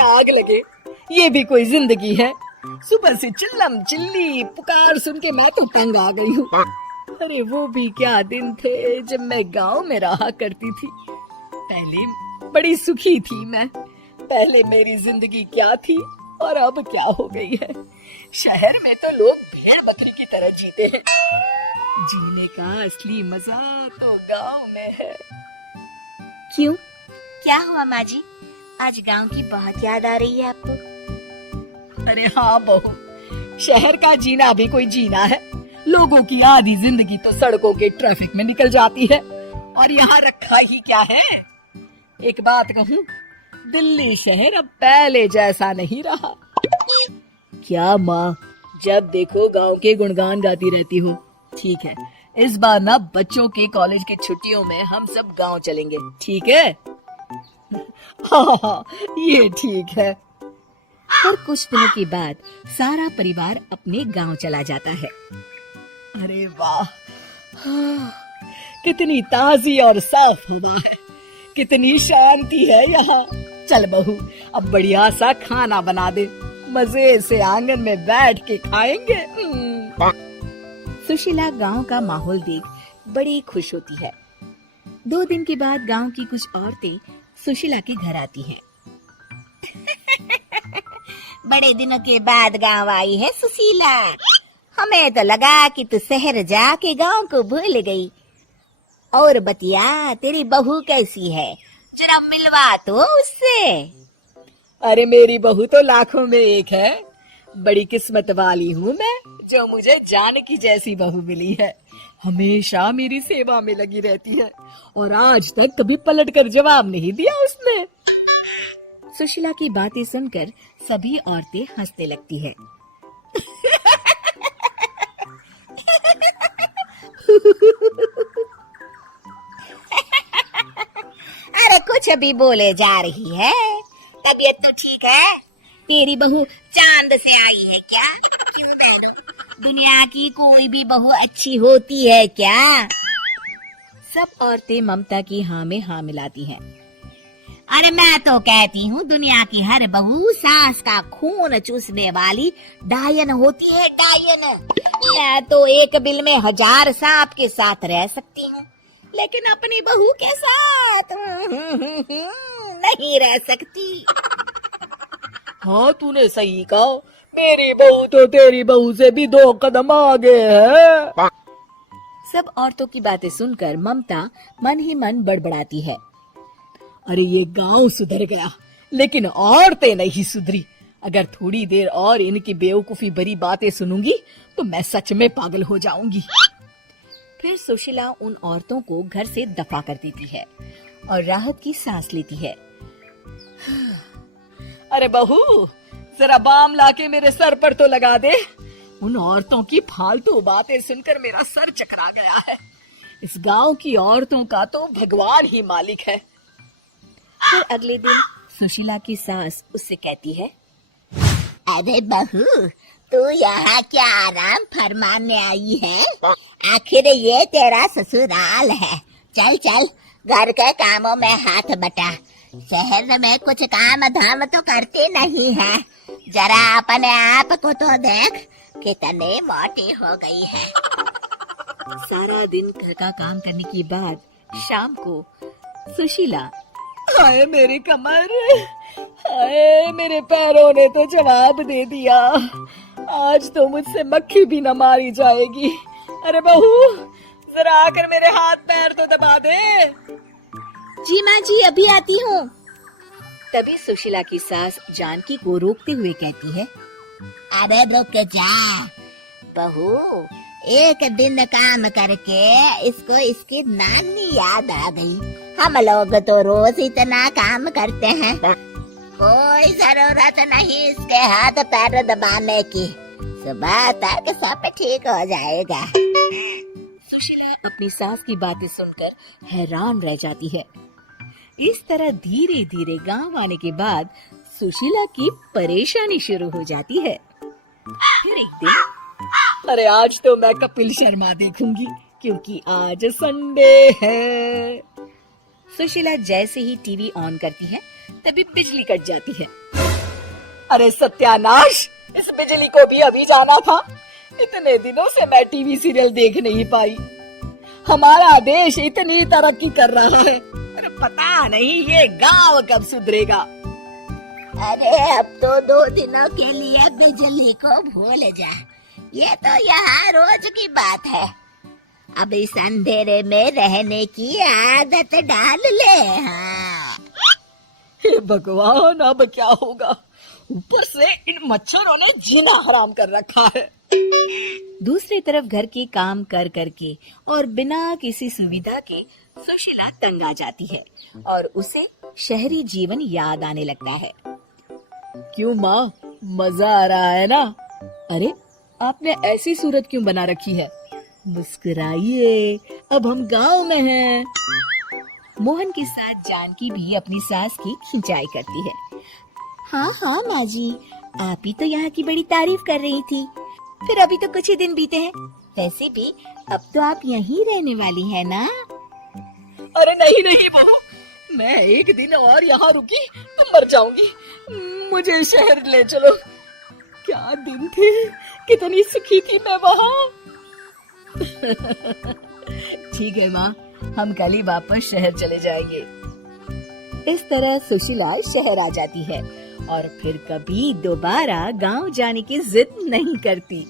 आग लगे, ये भी कोई जिंदगी है। सुबह से चिल्लम चिल्ली पुकार सुन के मैं तो तंग आ गई हूँ। अरे वो भी क्या दिन थे जब मैं गांव में रहा करती थी। पहले बड़ी सुखी थी मैं। पहले मेरी जिंदगी क्या थी और अब क्या हो गई है। शहर में तो लोग भेड़ बकरी की तरह जीते हैं। जीने का असली मजा तो गांव में है। क्यों, क्या हुआ माँ जी? आज गांव की बहुत याद आ रही है आपको? अरे हाँ बहू, शहर का जीना भी कोई जीना है। लोगों की आधी जिंदगी तो सड़कों के ट्रैफिक में निकल जाती है और यहाँ रखा ही क्या है। एक बात कहूँ, दिल्ली शहर अब पहले जैसा नहीं रहा। क्या माँ, जब देखो गांव के गुणगान गाती रहती हो। ठीक है, इस बार ना बच्चों के कॉलेज की छुट्टियों में हम सब गांव चलेंगे, ठीक है? हाँ, ये ठीक है। पर कुछ दिनों के बाद सारा परिवार अपने गांव चला जाता है। अरे वाह, कितनी ताजी और साफ हवा है, कितनी शांति है यहाँ। चल बहू, अब बढ़िया सा खाना बना दे, मजे से आंगन में बैठ के खाएंगे। सुशीला गांव का माहौल देख बड़ी खुश होती है। 2 दिन के बाद गांव की कुछ औरतें सुशीला के घर आती हैं। बड़े दिनों के बाद गांव आई है सुशीला। हमें तो लगा कि तू शहर जाके गांव को भूल गई। और बतिया, तेरी बहू कैसी है? जरा मिलवा तो उससे। अरे मेरी बहू तो लाखों में एक है। बड़ी किस्मत वाली हूँ मैं जो मुझे जानकी जैसी बहू मिली है। हमेशा मेरी सेवा में लगी रहती है और आज तक कभी पलट कर जवाब नहीं दिया उसने। सुशीला की बातें सुनकर सभी औरतें हंसने लगती हैं। अरे कुछ अभी बोले जा रही है। तबीयत तो ठीक है? तेरी बहू चांद से आई है क्या? क्यों बहनों, दुनिया की कोई भी बहू अच्छी होती है क्या? सब औरतें ममता की हाँ में हाँ मिलाती हैं। अरे मैं तो कहती हूँ दुनिया की हर बहू सास का खून चूसने वाली डायन होती है, डायन। मैं तो एक बिल में 1000 सांप के साथ रह सकती हूँ, लेकिन अपनी बहू के साथ नहीं रह सकती। हाँ, तूने सही कहा। मेरी बहू तो तेरी बहू से भी 2 कदम आगे है। सब औरतों की बातें सुनकर ममता मन ही मन बड़बड़ाती है। अरे ये गांव सुधर गया, लेकिन औरतें नहीं सुधरी। अगर थोड़ी देर और इनकी बेवकूफी भरी बातें सुनूंगी तो मैं सच में पागल हो जाऊंगी। फिर सुशीला उन औरतों को घर से दफा कर देती है और राहत की सांस लेती है। अरे बहू, जरा बाम लाके मेरे सर पर तो लगा दे। उन औरतों की फालतू बातें सुनकर मेरा सर चकरा गया है। इस गांव की औरतों का तो भगवान ही मालिक है। फिर अगले दिन सुशीला की सास उससे कहती है, अरे बहू, तू यहाँ क्या आराम फरमाने आई है? आखिर ये तेरा ससुराल है। चल चल, घर के कामों में हाथ बटा। शहर में कुछ काम धाम तो करते नहीं है। जरा अपने आप को तो देख, कितने मोटी हो गई है। सारा दिन घर का काम करने के बाद शाम को सुशीला, हाय मेरी कमर, हाय मेरे पैरों ने तो जवाब दे दिया। आज तो मुझसे मक्खी भी न मारी जाएगी। अरे बहू, जरा आकर मेरे हाथ पैर तो दबा दे। जी माँ जी, अभी आती हूँ। तभी सुशीला की सास जानकी को रोकते हुए कहती है, अरे रुक जा बहू, एक दिन काम करके इसको इसकी नानी याद आ गई। हम लोग तो रोज इतना काम करते हैं, कोई जरूरत नहीं इसके हाथ पैर दबाने की। सुबह तक सब ठीक हो जाएगा। सुशीला अपनी सास की बातें सुनकर हैरान रह जाती है। इस तरह धीरे धीरे गांव आने के बाद सुशीला की परेशानी शुरू हो जाती है। फिर एक दिन, अरे आज तो मैं कपिल शर्मा देखूंगी, क्योंकि आज संडे है। सुशीला जैसे ही टीवी ऑन करती है, तभी बिजली कट जाती है। अरे सत्यानाश, इस बिजली को भी अभी जाना था। इतने दिनों से मैं टीवी सीरियल देख नहीं पाई। हमारा देश इतनी तरक्की कर रहा है, अरे पता नहीं ये गांव कब सुधरेगा। अरे अब तो 2 दिनों के लिए बिजली को भूल जा, ये तो यहाँ रोज की बात है। अब इस अंधेरे में रहने की आदत डाल ले। हाँ। हे भगवान, अब क्या होगा? ऊपर से इन मच्छरों ने जीना हराम कर रखा है। दूसरी तरफ घर के काम कर करके और बिना किसी सुविधा के सुशीला तंग आ जाती है और उसे शहरी जीवन याद आने लगता है। क्यों माँ, मजा आ रहा है ना? अरे आपने ऐसी सूरत क्यों बना रखी है? मुस्कुराइए, अब हम गांव में हैं। मोहन के साथ जानकी भी अपनी सास की खिंचाई करती है। हाँ हाँ माँ जी, आप ही तो यहाँ की बड़ी तारीफ कर रही थी। फिर अभी तो कुछ ही दिन बीते हैं, वैसे भी अब तो आप यहीं रहने वाली है ना? अरे नहीं नहीं बहू, मैं एक दिन और यहाँ रुकी तो मर जाऊंगी। मुझे शहर ले चलो। क्या दिन थे, कितनी सुखी थी मैं वहाँ। ठीक है माँ, हम कल ही वापस शहर चले जाएंगे। इस तरह सुशीला शहर आ जाती है और फिर कभी दोबारा गांव जाने की जिद नहीं करती।